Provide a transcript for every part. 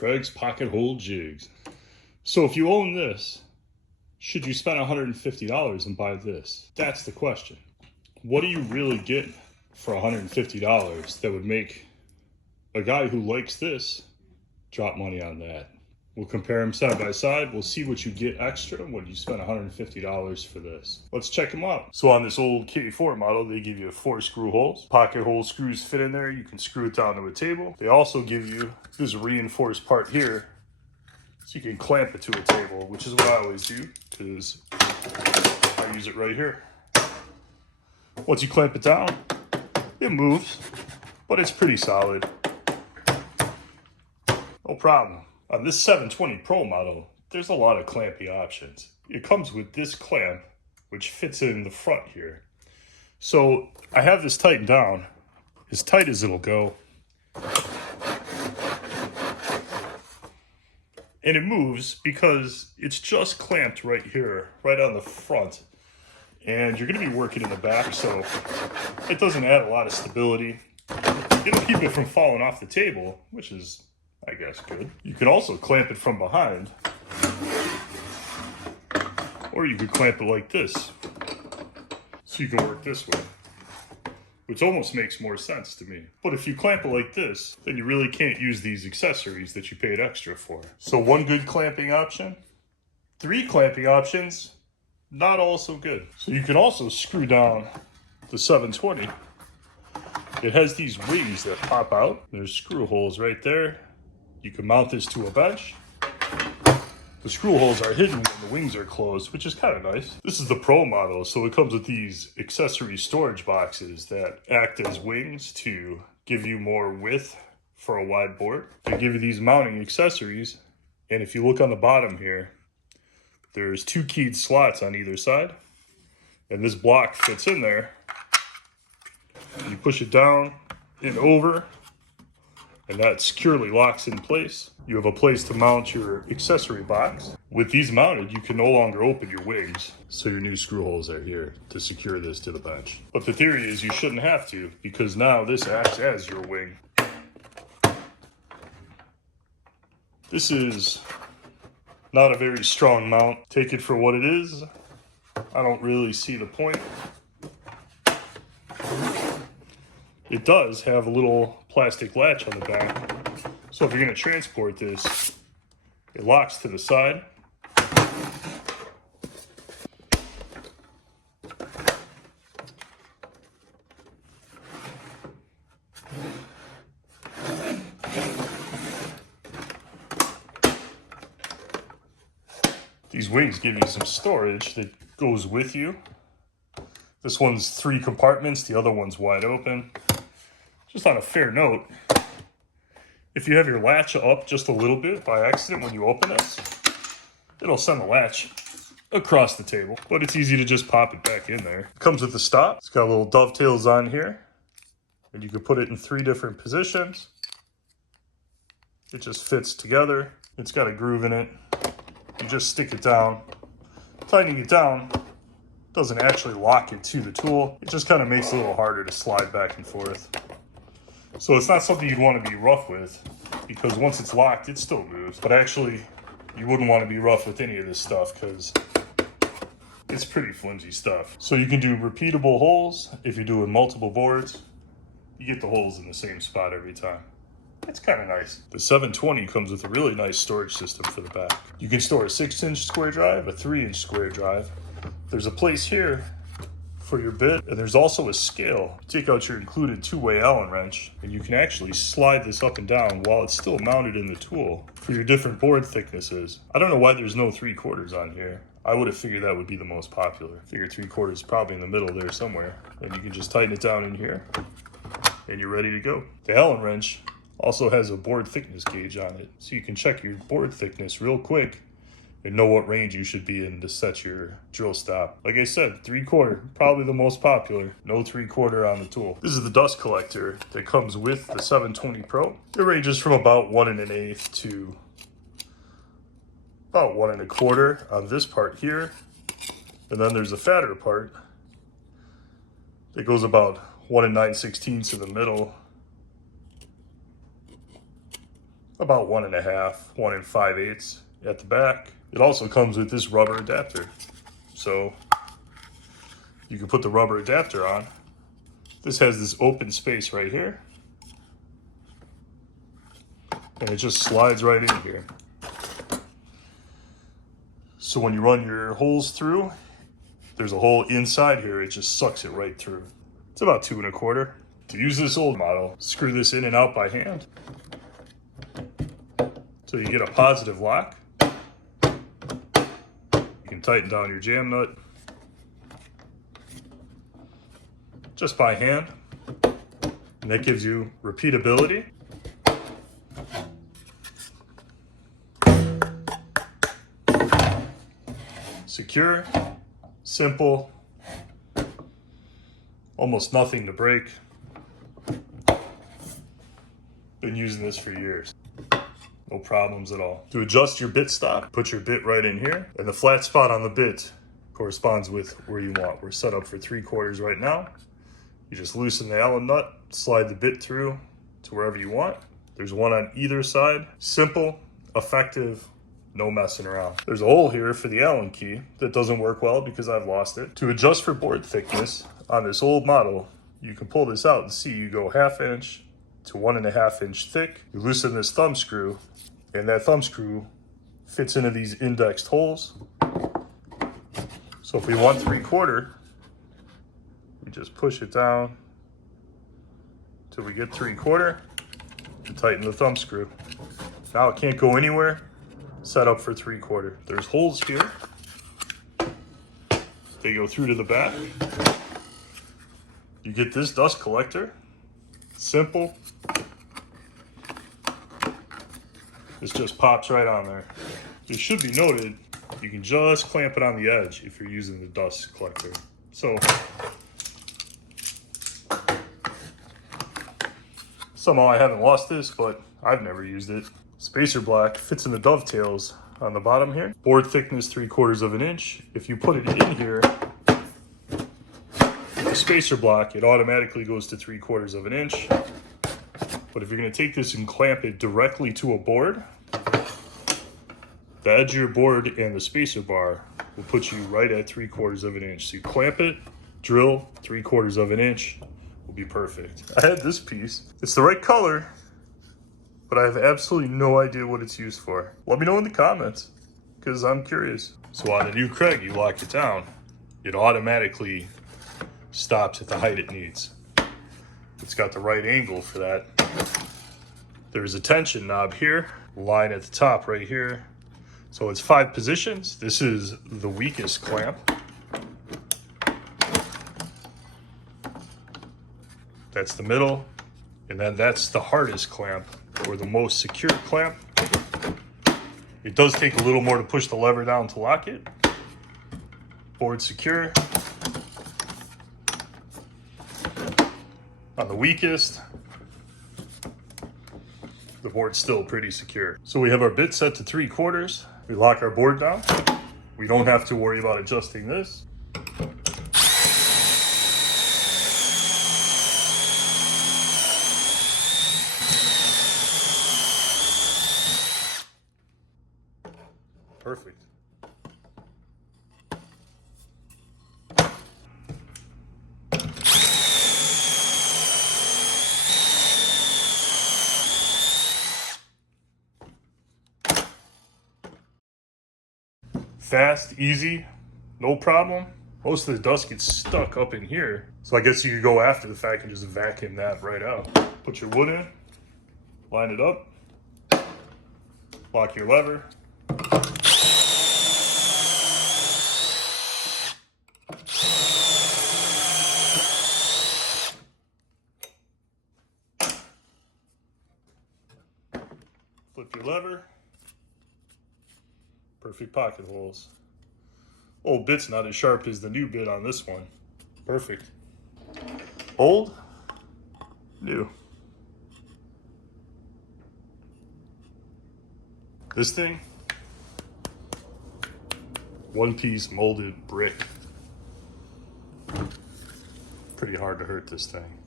Kreg's pocket hole jigs. So if you own this, should you spend $150 and buy this? That's the question. What do you really get for $150 that would make a guy who likes this drop money on that? We'll compare them side by side. We'll see what you get extra when you spend $150 for this. Let's check them out. So on this old K4 model, they give you 4 screw holes. Pocket hole screws fit in there. You can screw it down to a table. They also give you this reinforced part here, so you can clamp it to a table, which is what I always do, because I use it right here. Once you clamp it down, it moves, but it's pretty solid. No problem. On this 720 Pro model, there's a lot of clamping options. It comes with this clamp, which fits in the front here. So I have this tightened down, as tight as it'll go. And it moves because it's just clamped right here, right on the front. And you're gonna be working in the back, so it doesn't add a lot of stability. It'll keep it from falling off the table, which is, I guess, good. You can also clamp it from behind, or you could clamp it like this, so you can work this way, which almost makes more sense to me. But if you clamp it like this, then you really can't use these accessories that you paid extra for. So 1 good clamping option, 3 clamping options, not all so good. So you can also screw down the 720. It has these wings that pop out. There's screw holes right there. You can mount this to a bench. The screw holes are hidden when the wings are closed, which is kind of nice. This is the Pro model, so it comes with these accessory storage boxes that act as wings to give you more width for a wide board. They give you these mounting accessories, and if you look on the bottom here, there's 2 keyed slots on either side, and this block fits in there. You push it down and over, and that securely locks in place. You have a place to mount your accessory box. With these mounted, you can no longer open your wings, so your new screw holes are here to secure this to the bench. But the theory is you shouldn't have to, because now this acts as your wing. This is not a very strong mount. Take it for what it is. I don't really see the point. It does have a little plastic latch on the back. So if you're going to transport this, it locks to the side. These wings give you some storage that goes with you. This one's 3 compartments, the other one's wide open. Just on a fair note, if you have your latch up just a little bit by accident when you open this, it'll send the latch across the table, but it's easy to just pop it back in there. It comes with the stop. It's got little dovetails on here, and you can put it in 3 different positions. It just fits together. It's got a groove in it. You just stick it down. Tightening it down doesn't actually lock it to the tool. It just kind of makes it a little harder to slide back and forth. So it's not something you'd want to be rough with, because once it's locked, it still moves. But actually, you wouldn't want to be rough with any of this stuff, because it's pretty flimsy stuff. So you can do repeatable holes. If you're doing multiple boards, you get the holes in the same spot every time. It's kind of nice. The 720 comes with a really nice storage system for the back. You can store a 6-inch square drive, a 3-inch square drive. There's a place here for your bit, and there's also a scale. Take out your included 2-way Allen wrench, and you can actually slide this up and down while it's still mounted in the tool for your different board thicknesses. I don't know why there's no 3/4 on here. I would have figured that would be the most popular. I figure 3/4 is probably in the middle there somewhere, and you can just tighten it down in here, and you're ready to go. The Allen wrench also has a board thickness gauge on it, so you can check your board thickness real quick and know what range you should be in to set your drill stop. Like I said, 3/4, probably the most popular. No 3/4 on the tool. This is the dust collector that comes with the 720 Pro. It ranges from about 1 1/8 to about 1 1/4 on this part here. And then there's a fatter part that goes about 1 9/16 in the middle. about 1.5, 1 5/8 at the back. It also comes with this rubber adapter. So you can put the rubber adapter on. This has this open space right here. And it just slides right in here. So when you run your holes through, there's a hole inside here, it just sucks it right through. It's about 2 1/4. To use this old model, screw this in and out by hand. So you get a positive lock. You can tighten down your jam nut just by hand. And that gives you repeatability. Secure, simple, almost nothing to break. Been using this for years. No problems at all. To adjust your bit stop, put your bit right in here, and the flat spot on the bit corresponds with where you want. We're set up for 3/4 right now. You just loosen the Allen nut, slide the bit through to wherever you want. There's one on either side. Simple, effective, no messing around. There's a hole here for the Allen key that doesn't work well because I've lost it. To adjust for board thickness on this old model, you can pull this out and see you go 1/2 inch to 1.5 inch thick. You loosen this thumb screw, and that thumb screw fits into these indexed holes. So if we want 3/4, we just push it down till we get 3/4 and tighten the thumb screw. Now it can't go anywhere, set up for 3/4. There's holes here. They go through to the back. You get this dust collector. Simple. This just pops right on there. It should be noted, you can just clamp it on the edge if you're using the dust collector. So, somehow I haven't lost this, but I've never used it. Spacer block fits in the dovetails on the bottom here. Board thickness 3/4 inch. If you put it in here, the spacer block, it automatically goes to 3/4 inch. But if you're gonna take this and clamp it directly to a board, the edge of your board and the spacer bar will put you right at 3/4 inch. So you clamp it, drill 3/4 inch, will be perfect. I had this piece. It's the right color, but I have absolutely no idea what it's used for. Let me know in the comments, because I'm curious. So on a new Kreg, you lock it down, it automatically stops at the height it needs. It's got the right angle for that. There's a tension knob here, line at the top right here. So it's 5 positions. This is the weakest clamp. That's the middle. And then that's the hardest clamp, or the most secure clamp. It does take a little more to push the lever down to lock it. Board secure. On the weakest, the board's still pretty secure. So we have our bit set to 3/4. We lock our board down. We don't have to worry about adjusting this. Perfect. Fast, easy, no problem. Most of the dust gets stuck up in here. So I guess you could go after the fact and just vacuum that right out. Put your wood in, line it up, lock your lever. Flip your lever. Perfect pocket holes. Old bit's not as sharp as the new bit on this one. Perfect. Old, new. This thing, one piece molded brick. Pretty hard to hurt this thing.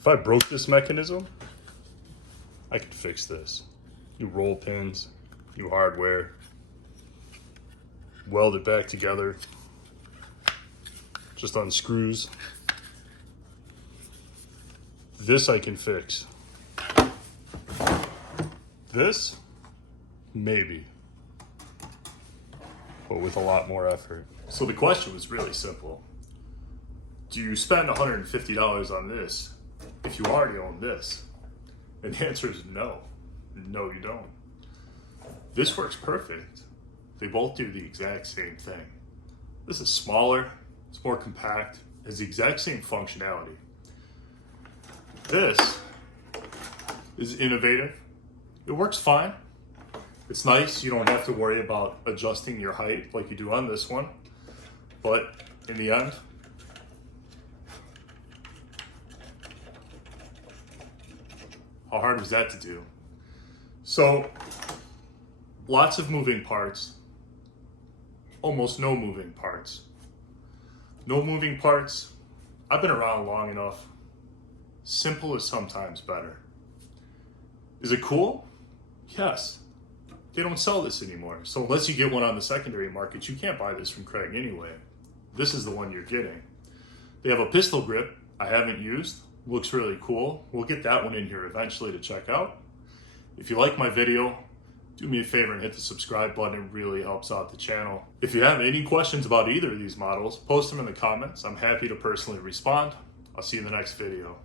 If I broke this mechanism, I could fix this. New roll pins, new hardware, weld it back together, just unscrews. This I can fix. This, maybe, but with a lot more effort. So the question was really simple. Do you spend $150 on this if you already own this? And the answer is no. No, you don't. This works perfect. They both do the exact same thing. This is smaller, it's more compact, has the exact same functionality. This is innovative. It works fine. It's nice. You don't have to worry about adjusting your height like you do on this one. But in the end, how hard was that to do? So, lots of moving parts, almost no moving parts. No moving parts. I've been around long enough. Simple is sometimes better. Is it cool? Yes. They don't sell this anymore. So unless you get one on the secondary market, you can't buy this from Kreg anyway. This is the one you're getting. They have a pistol grip I haven't used. Looks really cool. We'll get that one in here eventually to check out. If you like my video, do me a favor and hit the subscribe button. It really helps out the channel. If you have any questions about either of these models, post them in the comments. I'm happy to personally respond. I'll see you in the next video.